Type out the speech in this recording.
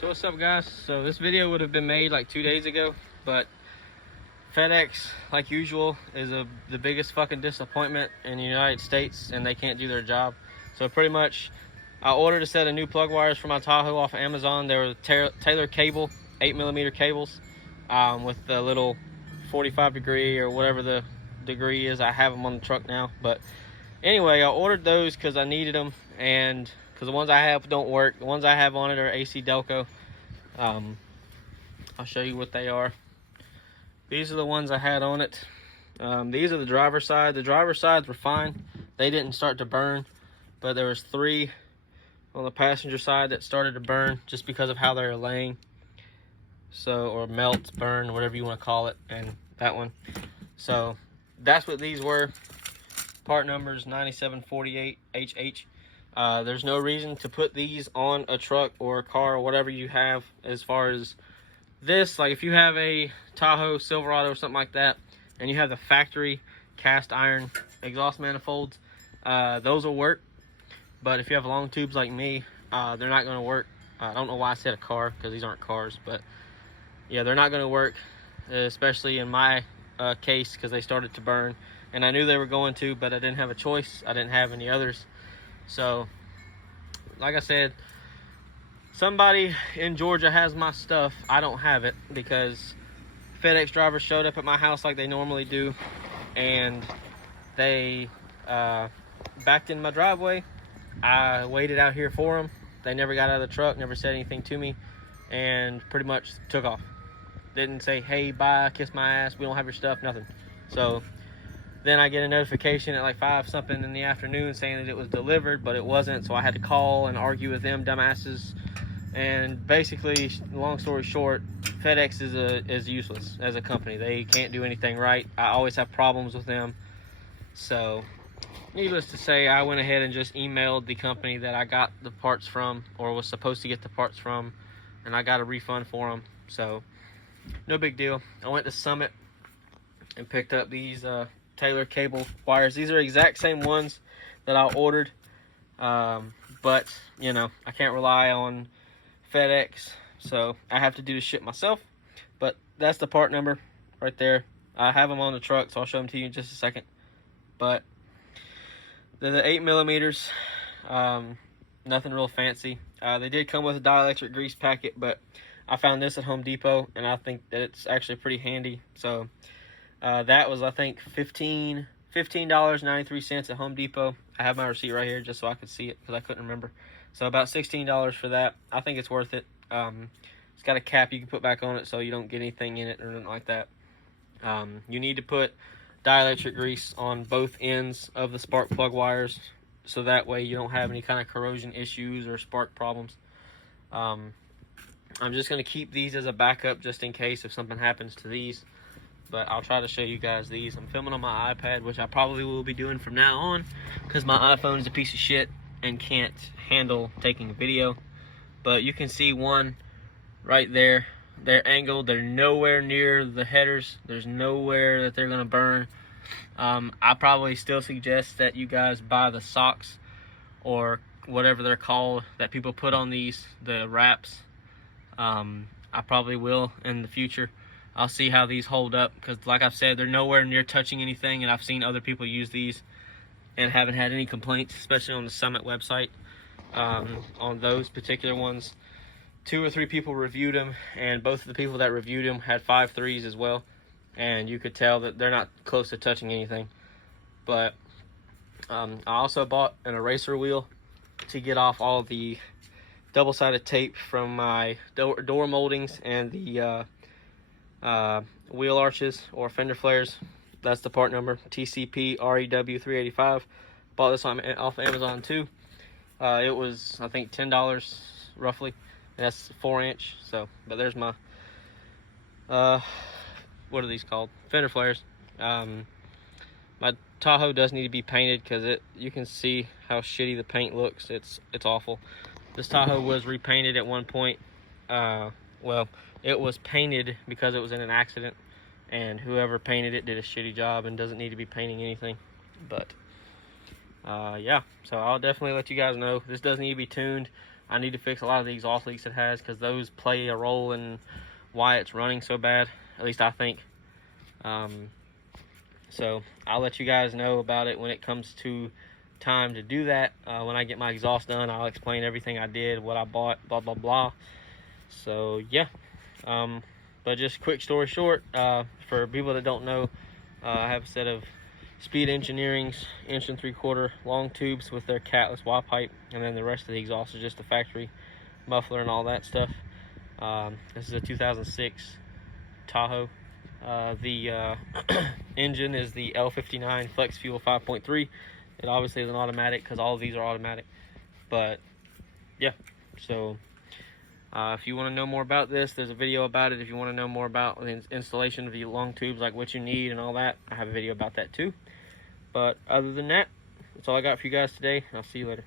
So what's up, guys? So this video would have been made like 2 days ago, but FedEx, like usual, is the biggest fucking disappointment in the United States, and they can't do their job. So pretty much, I ordered a set of new plug wires for my Tahoe off of Amazon. They were Taylor cable, 8mm cables, with the little 45 degree or whatever the degree is. I have them on the truck now, but anyway, I ordered those because I needed them, and because the ones I have don't work. The ones I have on it are AC Delco. I'll show you what they are. These are the ones I had on it. These are the driver's side. The driver's sides were fine. They didn't start to burn, but there was 3 on the passenger side that started to burn just because of how they're laying. So, or melt, burn, whatever you want to call it, and that one. So that's what these were. Part numbers 9748HH. There's no reason to put these on a truck or a car or whatever you have as far as this. Like if you have a Tahoe, Silverado or something like that, and you have the factory cast iron exhaust manifolds, those will work. But if you have long tubes like me, they're not going to work. I don't know why I said a car, because these aren't cars, but yeah, they're not going to work, especially in my case, because they started to burn. And I knew they were going to, but I didn't have a choice. I didn't have any others. So, like I said, somebody in Georgia has my stuff. I don't have it because FedEx drivers showed up at my house like they normally do. And they backed in my driveway. I waited out here for them. They never got out of the truck, never said anything to me, and pretty much took off. Didn't say, hey, bye, kiss my ass, we don't have your stuff, nothing. So then I get a notification at like 5 something in the afternoon saying that it was delivered, but it wasn't. So I had to call and argue with them dumbasses. And basically, long story short, FedEx is useless as a company. They can't do anything right. I always have problems with them. So needless to say, I went ahead and just emailed the company that I got the parts from, or was supposed to get the parts from, and I got a refund for them. So no big deal. I went to Summit and picked up these Taylor cable wires. These are exact same ones that I ordered, but you know, I can't rely on FedEx, so I have to do the shit myself. But that's the part number right there. I have them on the truck, so I'll show them to you in just a second. But they're the 8mm, nothing real fancy. They did come with a dielectric grease packet, but I found this at Home Depot, and I think that it's actually pretty handy. So that was, I think, $15.93 at Home Depot. I have my receipt right here just so I could see it because I couldn't remember. So about $16 for that. I think it's worth it. It's got a cap you can put back on it so you don't get anything in it or anything like that. You need to put dielectric grease on both ends of the spark plug wires so that way you don't have any kind of corrosion issues or spark problems. I'm just going to keep these as a backup just in case if something happens to these. But I'll try to show you guys these. I'm filming on my iPad, which I probably will be doing from now on because my iPhone is a piece of shit and can't handle taking a video. But you can see one right there. They're angled. They're nowhere near the headers. There's nowhere that they're going to burn. I probably still suggest that you guys buy the socks or whatever they're called that people put on these, the wraps. I probably will in the future. I'll see how these hold up because, like I've said, they're nowhere near touching anything, and I've seen other people use these and haven't had any complaints, especially on the Summit website. On those particular ones, 2 or 3 people reviewed them, and both of the people that reviewed them had 5.3s as well, and you could tell that they're not close to touching anything. But I also bought an eraser wheel to get off all the double-sided tape from my door moldings and the wheel arches or fender flares. That's the part number, TCP REW 385. Bought this off Amazon too. It was, I think, $10 roughly, and that's 4-inch. So, but there's my what are these called? Fender flares. My Tahoe does need to be painted because you can see how shitty the paint looks. It's awful. This Tahoe was repainted at one point. Well, it was painted because it was in an accident, and whoever painted it did a shitty job and doesn't need to be painting anything. But yeah, so I'll definitely let you guys know. This does need to be tuned. I need to fix a lot of the exhaust leaks it has, because those play a role in why it's running so bad, at least I think. So I'll let you guys know about it when it comes to time to do that. When I get my exhaust done, I'll explain everything I did, what I bought, blah blah blah. So yeah, but just quick story short, for people that don't know, I have a set of Speed Engineering's 1 3/4 long tubes with their catless Y pipe, and then the rest of the exhaust is just the factory muffler and all that stuff. This is a 2006 Tahoe. The engine is the L59 Flex Fuel 5.3. It obviously is an automatic, because all of these are automatic. But yeah, so if you want to know more about this, there's a video about it. If you want to know more about the installation of the long tubes, like what you need and all that, I have a video about that too. But other than that, that's all I got for you guys today. I'll see you later.